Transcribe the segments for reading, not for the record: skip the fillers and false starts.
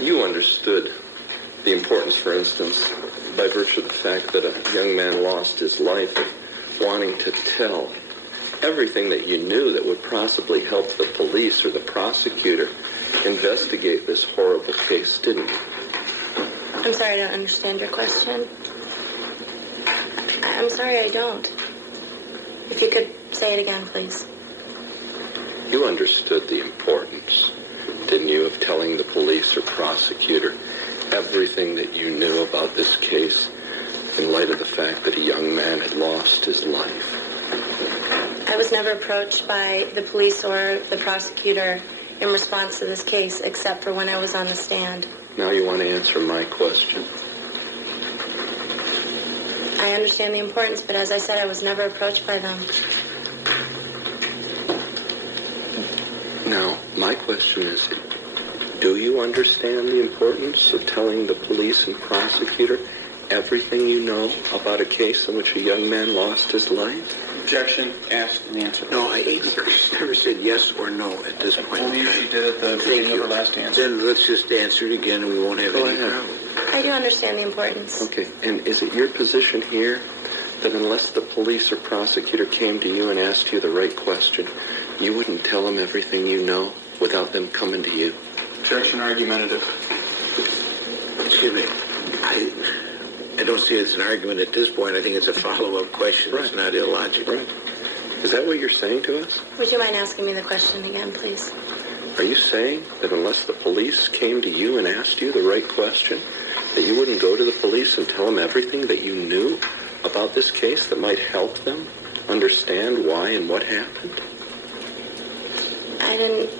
You understood the importance, for instance, by virtue of the fact that a young man lost his life, of wanting to tell everything that you knew that would possibly help the police or the prosecutor investigate this horrible case, didn't you? I'm sorry, I don't understand your question. I'm sorry, I don't. If you could say it again, please. You understood the importance, didn't you, of telling the police or prosecutor everything that you knew about this case in light of the fact that a young man had lost his life? I was never approached by the police or the prosecutor in response to this case, except for when I was on the stand. Now you want to answer my question? I understand the importance, but as I said, I was never approached by them. Now, my question is, do you understand the importance of telling the police and prosecutor everything you know about a case in which a young man lost his life? Objection, asked and answered. No, I never said yes or no at this point. Only she did at the beginning of her last answer. Then let's just answer it again and we won't have any problem. I do understand the importance. Okay, and is it your position here that unless the police or prosecutor came to you and asked you the right question, you wouldn't tell them everything you know without them coming to you? Objection, argumentative. Excuse me. I don't see it as an argument at this point. I think it's a follow-up question. Right. It's not illogical. Right. Is that what you're saying to us? Would you mind asking me the question again, please? Are you saying that unless the police came to you and asked you the right question, that you wouldn't go to the police and tell them everything that you knew about this case that might help them understand why and what happened? I didn't...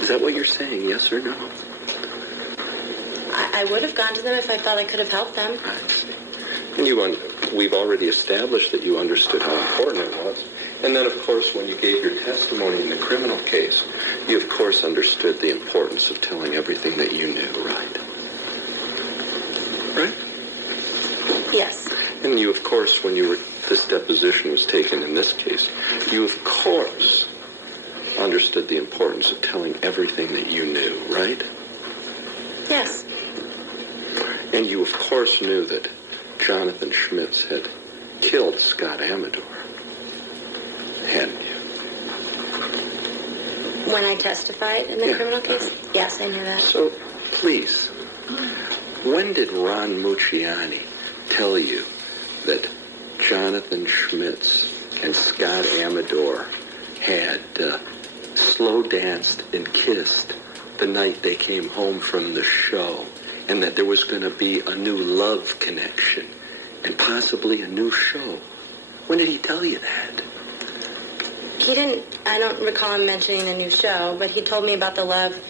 Is that what you're saying, yes or no? I would have gone to them if I felt I could have helped them. I see. And we've already established that you understood how important it was. And then, of course, when you gave your testimony in the criminal case, you, of course, understood the importance of telling everything that you knew, right? Right? Yes. And you, of course, when this deposition was taken in this case, you, of course, understood the importance of telling everything that you knew, right? Yes. And you, of course, knew that Jonathan Schmitz had killed Scott Amador, hadn't you? When I testified in the criminal case? Yes, I knew that. So, please, when did Ron Mucciani tell you that Jonathan Schmitz and Scott Amador had slow danced and kissed the night they came home from the show, and that there was going to be a new love connection and possibly a new show? When did he tell you that? He didn't, I don't recall him mentioning a new show, but he told me about the love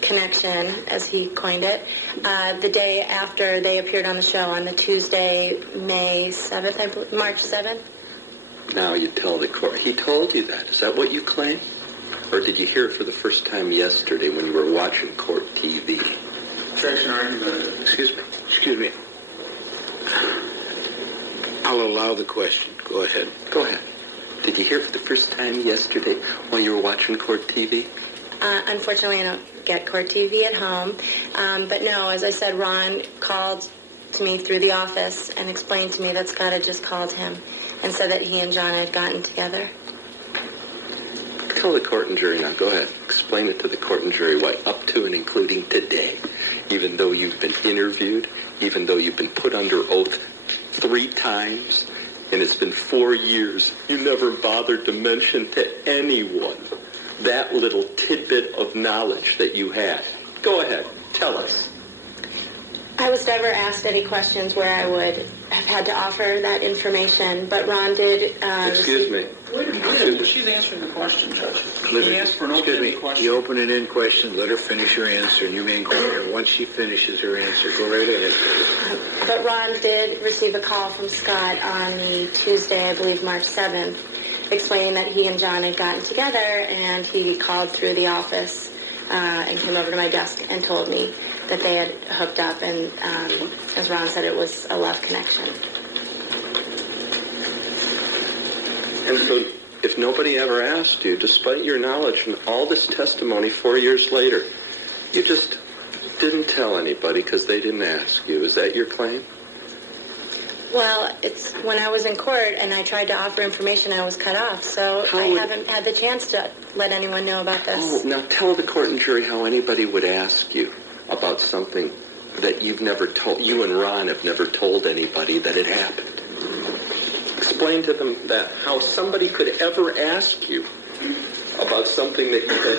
connection, as he coined it, the day after they appeared on the show, on the Tuesday, May 7th, I believe, March 7th. Now you tell the court. He told you that. Is that what you claim? Or did you hear it for the first time yesterday when you were watching court TV? Objection, argumentative. Excuse me. I'll allow the question. Go ahead. Go ahead. Did you hear it for the first time yesterday while you were watching court TV? Unfortunately, I don't get court TV at home. But no, as I said, Ron called to me through the office and explained to me that Scott had just called him and said that he and John had gotten together. Tell the court and jury now. Go ahead. Explain it to the court and jury why up to and including today, even though you've been interviewed, even though you've been put under oath 3 times, and it's been 4 years, you never bothered to mention to anyone that little tidbit of knowledge that you had. Go ahead. Tell us. I was never asked any questions where I would have had to offer that information, but Ron did... Excuse me. Wait a minute. She's answering the question, Judge. He asked for an open-ended question. You open it in question, let her finish her answer, and you may inquire. Once she finishes her answer, go right ahead. But Ron did receive a call from Scott on the Tuesday, I believe March 7th, explaining that he and John had gotten together, and he called through the office and came over to my desk and told me that they had hooked up, and as Ron said, it was a love connection. And so if nobody ever asked you, despite your knowledge and all this testimony 4 years later, you just didn't tell anybody because they didn't ask you. Is that your claim? Well, it's when I was in court and I tried to offer information, I was cut off. So I haven't had the chance to let anyone know about this. Oh, now tell the court and jury how anybody would ask you about something that you've never told, you and Ron have never told anybody that it happened. Explain to them that, how somebody could ever ask you about something that you had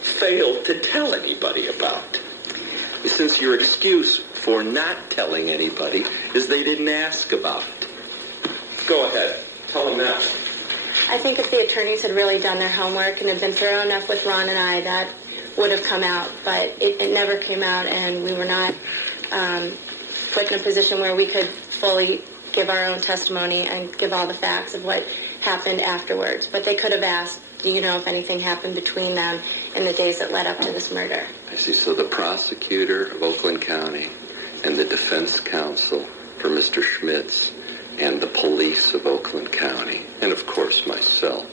failed to tell anybody about. Since your excuse for not telling anybody is they didn't ask about it. Go ahead. Tell them that. I think if the attorneys had really done their homework and had been thorough enough with Ron and I, that would have come out. But it never came out, and we were not put in a position where we could fully give our own testimony and give all the facts of what happened afterwards. But they could have asked, do you know if anything happened between them in the days that led up to this murder? I see. So the prosecutor of Oakland County and the defense counsel for Mr. Schmitz and the police of Oakland County, and of course myself,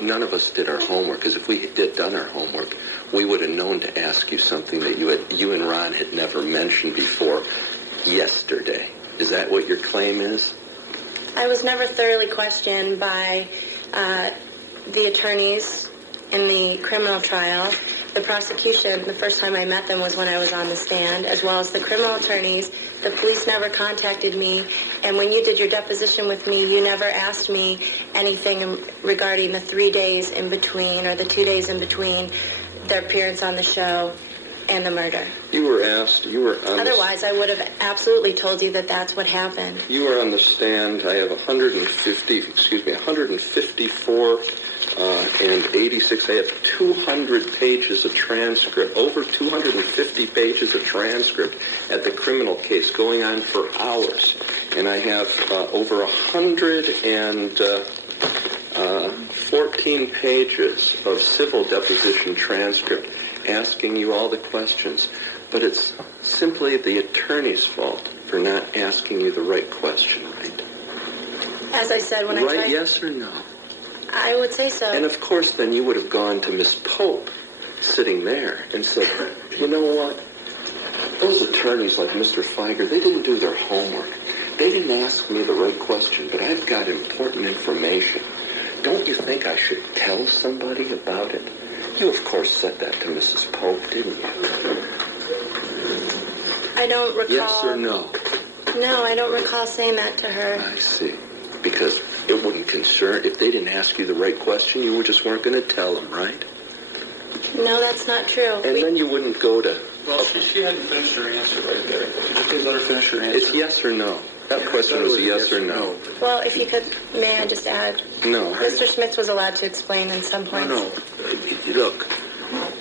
none of us did our homework, because if we had done our homework, we would have known to ask you something that you and Ron had never mentioned before yesterday. Is that what your claim is? I was never thoroughly questioned by the attorneys in the criminal trial. The prosecution, the first time I met them was when I was on the stand, as well as the criminal attorneys. The police never contacted me, and when you did your deposition with me, you never asked me anything regarding the 3 days in between or the 2 days in between their appearance on the show and the murder. You were asked, Otherwise, I would have absolutely told you that that's what happened. You were on the stand. I have 154 and 86. I have 200 pages of transcript, over 250 pages of transcript at the criminal case going on for hours. And I have over 114 pages of civil deposition transcript asking you all the questions. But it's simply the attorney's fault for not asking you the right question, right? As I said, when I tried... Right, yes or no? I would say so. And of course, then you would have gone to Miss Pope sitting there and said, you know what? Those attorneys like Mr. Feiger, they didn't do their homework. They didn't ask me the right question, but I've got important information. Don't you think I should tell somebody about it? You, of course, said that to Mrs. Pope, didn't you? I don't recall... Yes or no? No, I don't recall saying that to her. I see. Because it wouldn't concern... If they didn't ask you the right question, you just weren't going to tell them, right? No, that's not true. And then you wouldn't go to... Well, she hadn't finished her answer right there. Could you please let her finish her answer? It's yes or no. That question was a yes or no. Well, if you could, may I just add? No. Mr. Schmitz was allowed to explain in some points. No. Look,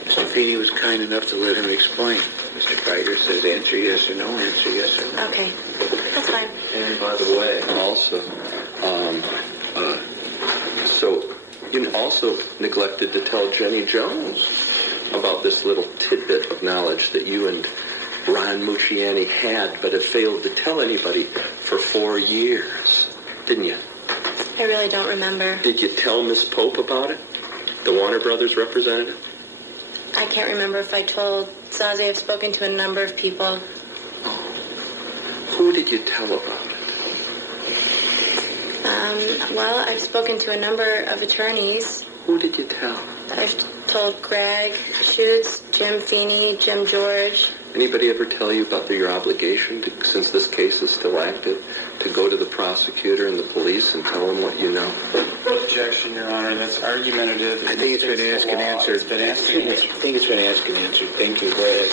Mr. Feeney was kind enough to let him explain. Mr. Feiger says answer yes or no, answer yes or no. Okay, that's fine. And by the way, also, so you also neglected to tell Jenny Jones about this little tidbit of knowledge that you and Ron Mucciani had, but have failed to tell anybody for 4 years, didn't you? I really don't remember. Did you tell Miss Pope about it, the Warner Brothers representative? I can't remember if I told Zazie. I've spoken to a number of people. Oh. Who did you tell about it? Well, I've spoken to a number of attorneys. Who did you tell? I've told Greg Schutz, Jim Feeney, Jim George. Anybody ever tell you about your obligation, since this case is still active, to go to the prosecutor and the police and tell them what you know? Objection, Your Honor. That's argumentative. I think it's been asked and answered. It's been asked and answered. I think it's been asked and answered. Thank you. Go ahead.